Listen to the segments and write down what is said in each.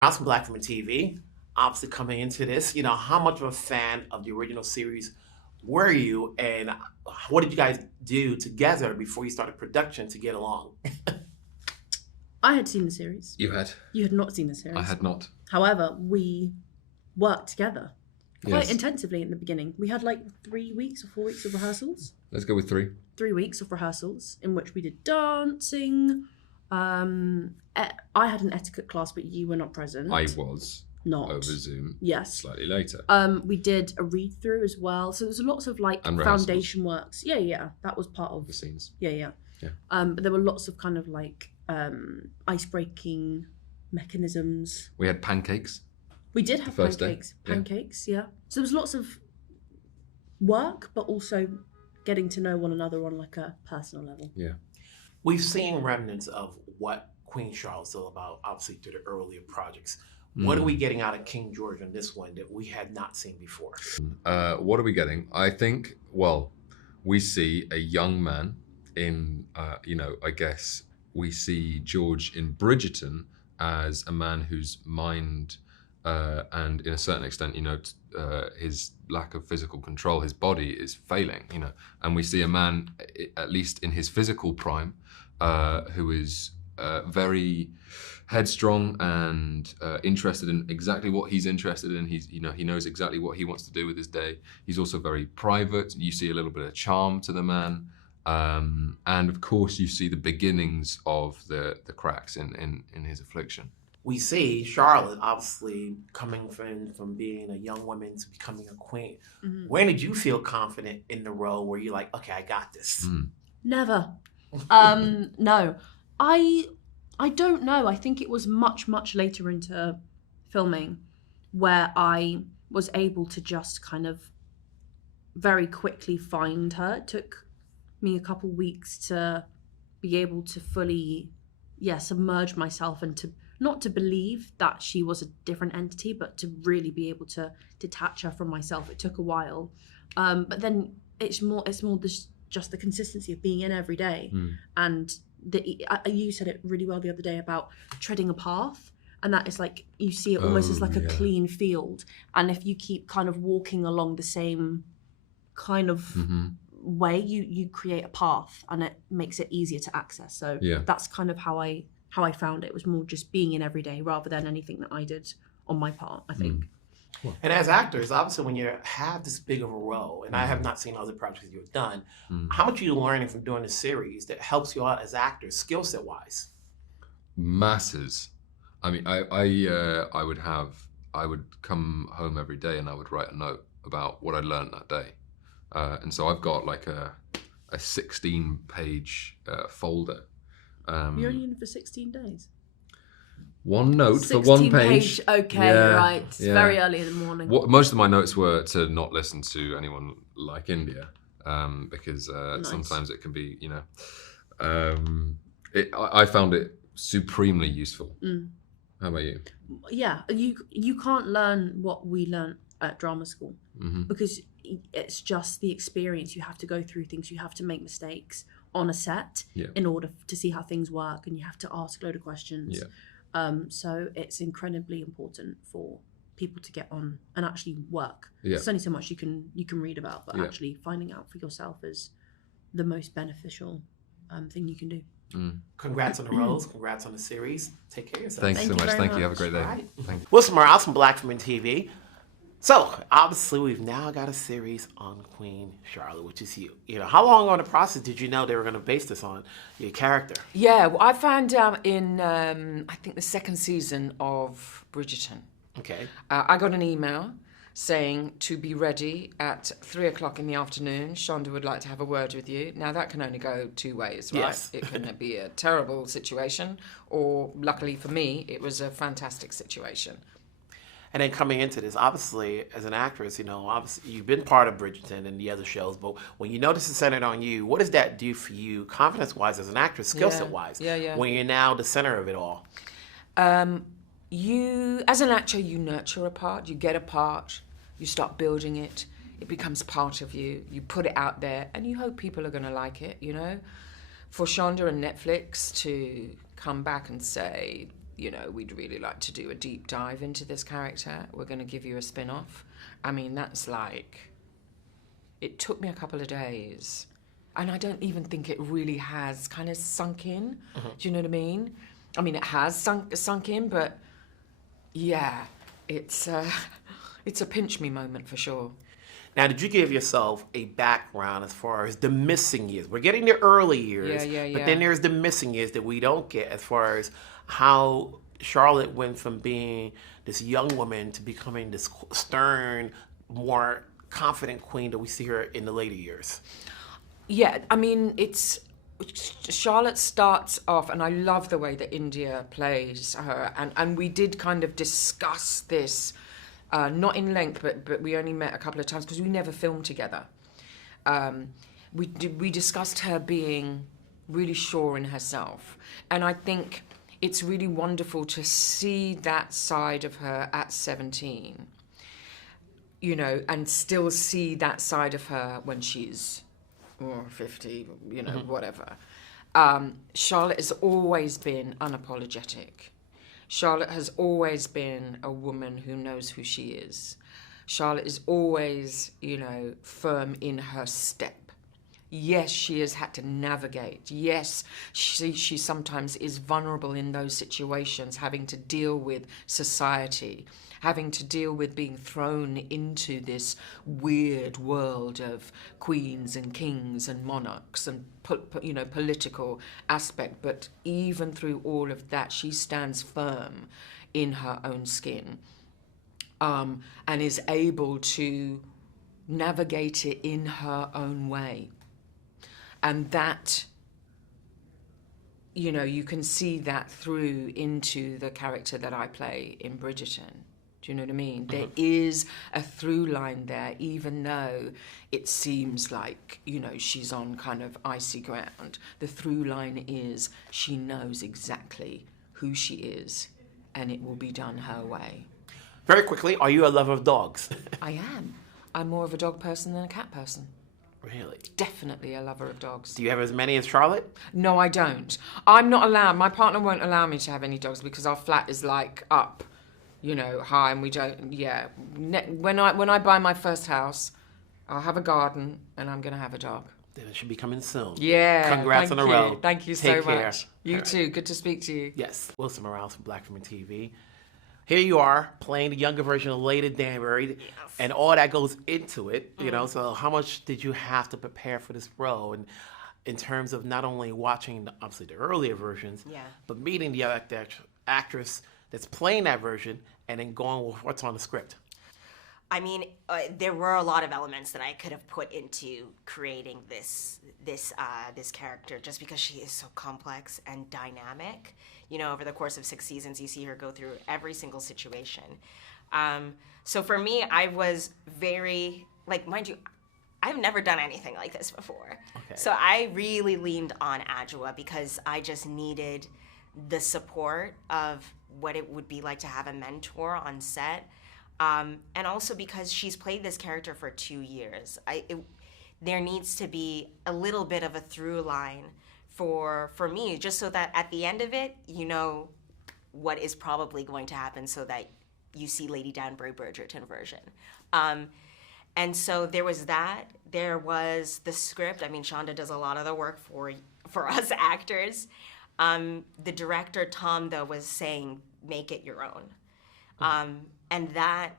Awesome Black from TV. Obviously, coming into this, how much of a fan of the original series were you, and what did you guys do together before you started production to get along? I had seen the series. You had? You had not seen the series. I had not. However, we worked together quite Yes. intensively in the beginning. We had like 3 weeks or 4 weeks of rehearsals. Let's go with 3. 3 weeks of rehearsals in which we did dancing. I had an etiquette class, but you were not present. I was not over Zoom. Yes. Slightly later. We did a read through as well. So there's lots of like And rehearsals. foundation works. Yeah. That was part of The scenes. Yeah. Yeah. But there were lots of kind of like ice breaking mechanisms. We had pancakes. We did have first day, pancakes. yeah. Pancakes, yeah. So there was lots of work, but also getting to know one another on like a personal level. Yeah. We've seen remnants of what Queen Charlotte's all about, obviously, through the earlier projects. What are we getting out of King George on this one that we had not seen before? What are we getting? I think, well, we see a young man in, I guess we see George in Bridgerton as a man whose mind and in a certain extent, his lack of physical control, his body is failing, and we see a man, at least in his physical prime, who is very headstrong and interested in exactly what he's interested in. He knows exactly what he wants to do with his day. He's also very private. You see a little bit of charm to the man. And of course, you see the beginnings of the cracks in his affliction. We see Charlotte obviously coming from being a young woman to becoming a queen. Mm-hmm. When did you feel confident in the role where you're like, okay, I got this? Never. No. I don't know. I think it was much, much later into filming where I was able to just kind of very quickly find her. It took me a couple weeks to be able to fully, submerge myself and to not to believe that she was a different entity, but to really be able to detach her from myself. It took a while. But then it's more just the consistency of being in every day. And you said it really well the other day about treading a path, and that is like you see it almost as like a clean field, and if you keep kind of walking along the same kind of way, you create a path, and it makes it easier to access. So that's kind of how I found it. It was more just being in every day rather than anything that I did on my part, I think. Cool. And as actors, obviously, when you have this big of a role, and I have not seen other projects you've done, how much are you learning from doing the series that helps you out as actors, skill set wise? Masses. I mean, I would come home every day and I would write a note about what I learned that day, and so I've got like a 16-page folder. You're only in for 16 days. One note for one page. Okay, right. It's very early in the morning. Most of my notes were to not listen to anyone like India, because sometimes it can be, I found it supremely useful. How about you? Yeah, you can't learn what we learned at drama school because it's just the experience. You have to go through things. You have to make mistakes on a set in order to see how things work, and you have to ask a load of questions. So it's incredibly important for people to get on and actually work. There's only so much you can read about, but actually finding out for yourself is the most beneficial thing you can do. Congrats on the roles. Congrats on the series. Take care of yourself. Thanks so much. Thank you. Have a great day. Right. Thank you. What's more, awesome Black from TV. So obviously, we've now got a series on Queen Charlotte, which is you. How long on the process did you know they were going to base this on your character? Yeah, well, I found out in I think the second season of Bridgerton. Okay. I got an email saying to be ready at 3:00 in the afternoon. Shonda would like to have a word with you. Now that can only go two ways, right? Yes. It can be a terrible situation, or luckily for me, it was a fantastic situation. And then coming into this, obviously, as an actress, obviously you've been part of Bridgerton and the other shows, but when you know this is centered on you, what does that do for you, confidence-wise, as an actress, skill set-wise, when you're now the center of it all? You, as an actor, you nurture a part, you get a part, you start building it, it becomes part of you, you put it out there, and you hope people are going to like it, For Shonda and Netflix to come back and say, we'd really like to do a deep dive into this character. We're going to give you a spin-off. I mean, that's like, it took me a couple of days. And I don't even think it really has kind of sunk in. Mm-hmm. Do you know what I mean? I mean, it has sunk in, but yeah, it's a pinch me moment for sure. Now, did you give yourself a background as far as the missing years? We're getting the early years, but then there's the missing years that we don't get as far as how Charlotte went from being this young woman to becoming this stern, more confident queen that we see her in the later years. Yeah, I mean, Charlotte starts off, and I love the way that India plays her, and we did kind of discuss this, not in length, but we only met a couple of times because we never filmed together. We discussed her being really sure in herself, and I think it's really wonderful to see that side of her at 17, and still see that side of her when she's 50, whatever. Charlotte has always been unapologetic. Charlotte has always been a woman who knows who she is. Charlotte is always, firm in her step. Yes, she has had to navigate. Yes, she sometimes is vulnerable in those situations, having to deal with society, having to deal with being thrown into this weird world of queens and kings and monarchs and political aspect. But even through all of that, she stands firm in her own skin, and is able to navigate it in her own way. And that, you can see that through into the character that I play in Bridgerton. Do you know what I mean? Mm-hmm. There is a through line there, even though it seems like, she's on kind of icy ground. The through line is she knows exactly who she is, and it will be done her way. Very quickly, are you a lover of dogs? I am. I'm more of a dog person than a cat person. Really? Definitely a lover of dogs. Do you have as many as Charlotte? No, I don't. I'm not allowed. My partner won't allow me to have any dogs because our flat is like up, high, and we don't. Yeah. When I buy my first house, I'll have a garden and I'm gonna have a dog. Then it should be coming soon. Yeah. Congrats on the road. Thank you Take so care. much. You too. Good to speak to you. Yes. Wilson Morales from Black Women TV. Here you are playing the younger version of Lady Danbury, and all that goes into it, So how much did you have to prepare for this role? And in terms of not only watching, obviously, the earlier versions, but meeting the actress that's playing that version and then going with what's on the script? I mean, there were a lot of elements that I could have put into creating this character, just because she is so complex and dynamic. Over the course of 6 seasons, you see her go through every single situation. So for me, I was very, mind you, I've never done anything like this before. Okay. So I really leaned on Adjoa because I just needed the support of what it would be like to have a mentor on set. And also because she's played this character for 2 years. There needs to be a little bit of a through line for me, just so that at the end of it, you know what is probably going to happen, so that you see Lady Danbury Bridgerton version. And so there was that. There was the script. I mean, Shonda does a lot of the work for us actors. The director, Tom, though, was saying, make it your own. And that,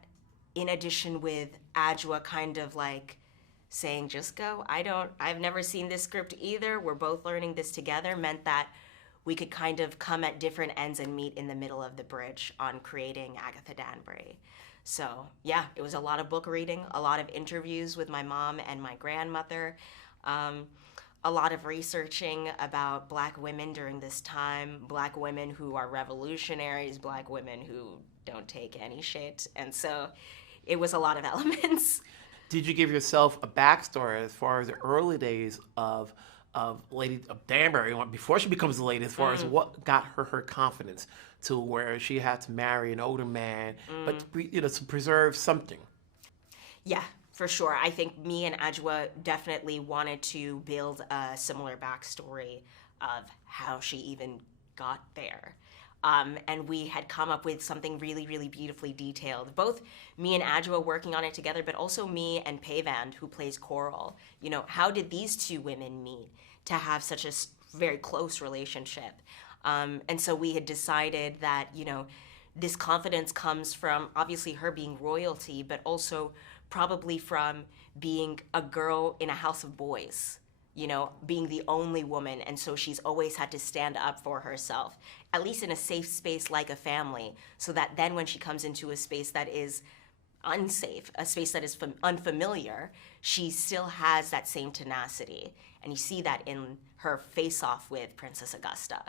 in addition with Adjoa kind of saying, just go. I've never seen this script either. We're both learning this together, meant that we could kind of come at different ends and meet in the middle of the bridge on creating Agatha Danbury. So yeah, it was a lot of book reading, a lot of interviews with my mom and my grandmother, a lot of researching about Black women during this time, Black women who are revolutionaries, Black women who don't take any shit. And so it was a lot of elements. Did you give yourself a backstory as far as the early days of Lady Danbury, before she becomes a lady, as far as what got her confidence to where she had to marry an older man, but to preserve something? Yeah, for sure. I think me and Adjoa definitely wanted to build a similar backstory of how she even got there. And we had come up with something really, really beautifully detailed. Both me and Adjoa working on it together, but also me and Payvand, who plays Coral. You know, how did these two women meet to have such a very close relationship? And so we had decided that, you know, this confidence comes from obviously her being royalty, but also probably from being a girl in a house of boys, you know, being the only woman. And so she's always had to stand up for herself, at least in a safe space like a family, so that then when she comes into a space that is unsafe, a space that is unfamiliar, she still has that same tenacity. And you see that in her face-off with Princess Augusta.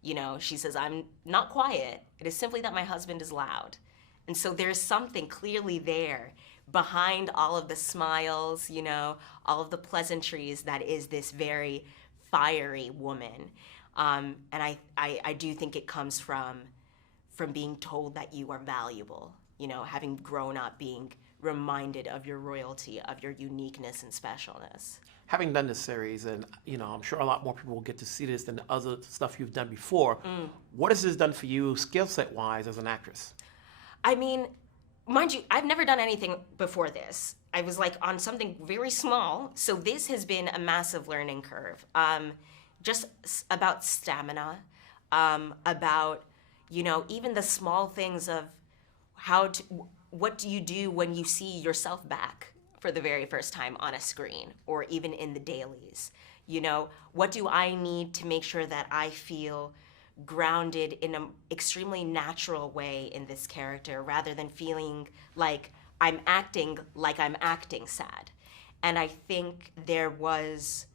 You know, she says, I'm not quiet. It is simply that my husband is loud. And so there's something clearly there behind all of the smiles, you know, all of the pleasantries that is this very fiery woman. And I do think it comes from being told that you are valuable, you know, having grown up, being reminded of your royalty, of your uniqueness and specialness. Having done this series, and you know, I'm sure a lot more people will get to see this than the other stuff you've done before. What has this done for you, skill set wise, as an actress? I mean, mind you, I've never done anything before this. I was like on something very small, so this has been a massive learning curve. Just about stamina, about, you know, even the small things of what do you do when you see yourself back for the very first time on a screen, or even in the dailies? You know, what do I need to make sure that I feel grounded in an extremely natural way in this character, rather than feeling like I'm acting sad. And I think there was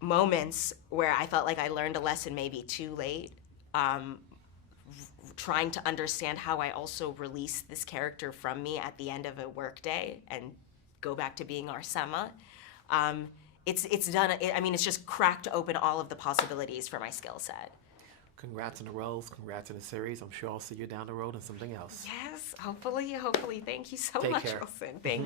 moments where I felt like I learned a lesson maybe too late, trying to understand how I also release this character from me at the end of a workday and go back to being Arsema. It's done. I mean, it's just cracked open all of the possibilities for my skill set. Congrats on the roles. Congrats on the series. I'm sure I'll see you down the road in something else. Yes, hopefully. Thank you so Take much, care. Wilson. Thank you.